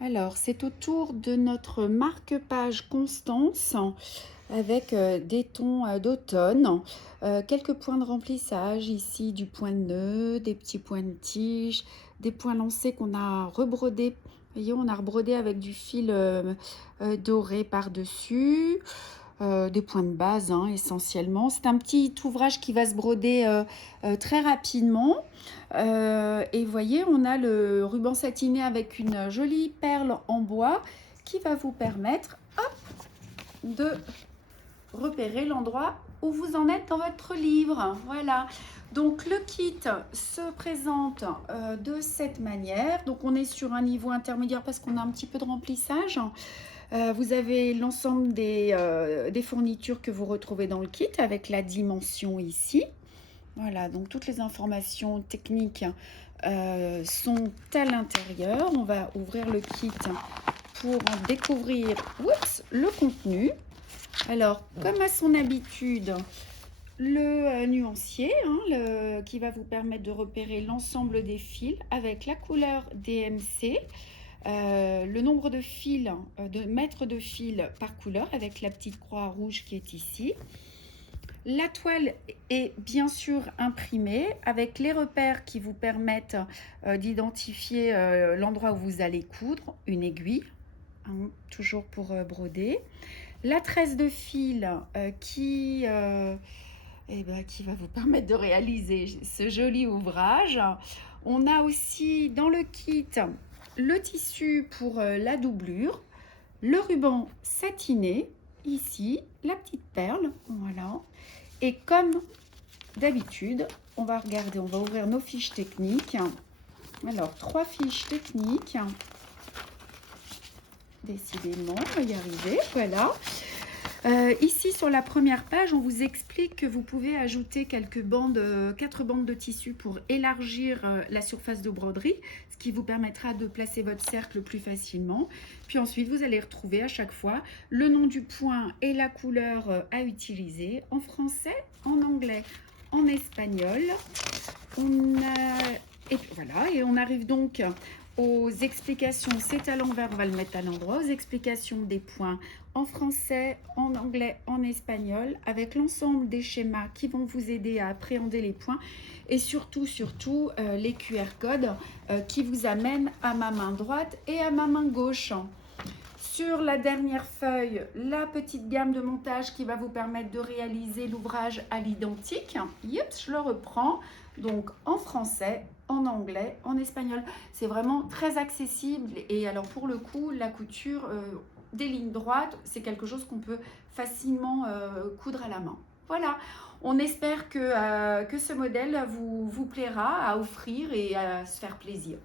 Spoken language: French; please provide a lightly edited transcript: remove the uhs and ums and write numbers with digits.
Alors, c'est au tour de notre marque-page Constance avec des tons d'automne, quelques points de remplissage ici, du point de nœud, des petits points de tige, des points lancés qu'on a rebrodés. Vous voyez, on a rebrodé avec du fil doré par-dessus. Des points de base essentiellement. C'est un petit ouvrage qui va se broder très rapidement. Et vous voyez, on a le ruban satiné avec une jolie perle en bois qui va vous permettre de repérer l'endroit où vous en êtes dans votre livre. Voilà. Donc le kit se présente de cette manière. Donc on est sur un niveau intermédiaire parce qu'on a un petit peu de remplissage. Vous avez l'ensemble des fournitures que vous retrouvez dans le kit avec la dimension ici. Voilà, donc toutes les informations techniques sont à l'intérieur. On va ouvrir le kit pour en découvrir le contenu. Alors, comme à son habitude, le nuancier qui va vous permettre de repérer l'ensemble des fils avec la couleur DMC. Le nombre de fils, de mètres de fil par couleur avec la petite croix rouge qui est ici. La toile est bien sûr imprimée avec les repères qui vous permettent d'identifier l'endroit où vous allez coudre, une aiguille, toujours pour broder. La tresse de fil qui va vous permettre de réaliser ce joli ouvrage. On a aussi dans le kit le tissu pour la doublure, le ruban satiné, ici, la petite perle, voilà. Et comme d'habitude, on va regarder, on va ouvrir nos fiches techniques. Alors, 3 fiches techniques. Décidément, on va y arriver, voilà. Ici, sur la première page, on vous explique que vous pouvez ajouter 4 bandes de tissu pour élargir la surface de broderie, ce qui vous permettra de placer votre cercle plus facilement. Puis ensuite, vous allez retrouver à chaque fois le nom du point et la couleur à utiliser en français, en anglais, en espagnol. Et voilà, et on arrive donc aux explications, c'est à l'envers, on va le mettre à l'endroit, aux explications des points en français, en anglais, en espagnol, avec l'ensemble des schémas qui vont vous aider à appréhender les points et surtout les QR codes qui vous amènent à ma main droite et à ma main gauche. Sur la dernière feuille, la petite gamme de montage qui va vous permettre de réaliser l'ouvrage à l'identique. Yep, je le reprends. Donc en français, en anglais, en espagnol. C'est vraiment très accessible. Et alors pour le coup, la couture des lignes droites, c'est quelque chose qu'on peut facilement coudre à la main. Voilà, on espère que ce modèle vous plaira à offrir et à se faire plaisir.